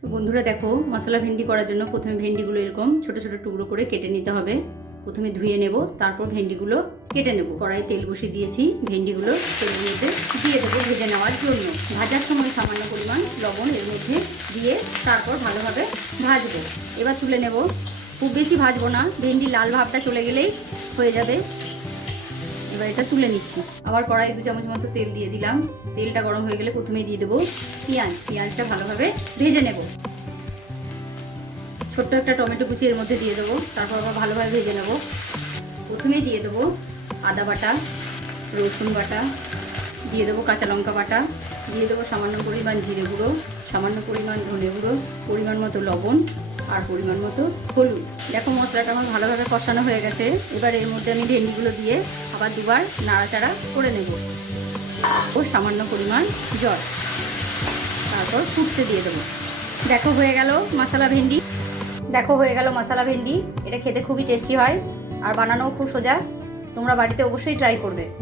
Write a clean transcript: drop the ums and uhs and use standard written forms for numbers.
তো বন্ধুরা দেখো, মশলা ভেন্ডি করার জন্য প্রথমে ভেন্ডিগুলো এরকম ছোট ছোট টুকরো করে কেটে নিতে হবে। প্রথমে ধুয়ে নেব, তারপর ভেন্ডিগুলো কেটে নেব। কড়াই তেল বসিয়ে দিয়েছি, ভেন্ডিগুলো তেলের মধ্যে দিয়ে দেবো ভেজে নেওয়ার জন্য। ভাজার সময় সামান্য পরিমাণ লবণ এর মধ্যে দিয়ে তারপর ভালোভাবে ভাজবো। এবার তুলে নেব, খুব বেশি ভাজবো না, ভেন্ডি লাল ভাবটা চলে গেলেই হয়ে যাবে। এবার এটা তুলে নিচ্ছি। আবার কড়াই 2 চামচ মতো তেল দিয়ে দিলাম। তেলটা গরম হয়ে গেলে প্রথমেই দিয়ে দেবো পেঁয়াজটা ভালোভাবে ভেজে নেব। ছোট্ট একটা টমেটো কুচি এর মধ্যে দিয়ে দেবো, তারপর আবার ভালোভাবে ভেজে নেব। প্রথমেই দিয়ে দেবো আদা বাটা, রসুন বাটা, দিয়ে দেবো কাঁচা লঙ্কা বাটা, দিয়ে দেবো সামান্য পরিমাণ জিরে গুঁড়ো, সামান্য পরিমাণ ধনে গুঁড়ো, পরিমাণ মতো লবণ আর পরিমাণ মতো হলুদ। দেখো মশলাটা আমার ভালোভাবে কষানো হয়ে গেছে। এবার এর মধ্যে আমি ভেন্ডিগুলো দিয়ে আবার দুবার নাড়াচাড়া করে নেব ও সামান্য পরিমাণ জল, তারপর ফুটতে দিয়ে দেবো। দেখো হয়ে গেল মশলা ভেন্ডি। এটা খেতে খুবই টেস্টি হয় আর বানানোও খুব সোজা। তোমরা বাড়িতে অবশ্যই ট্রাই করবে।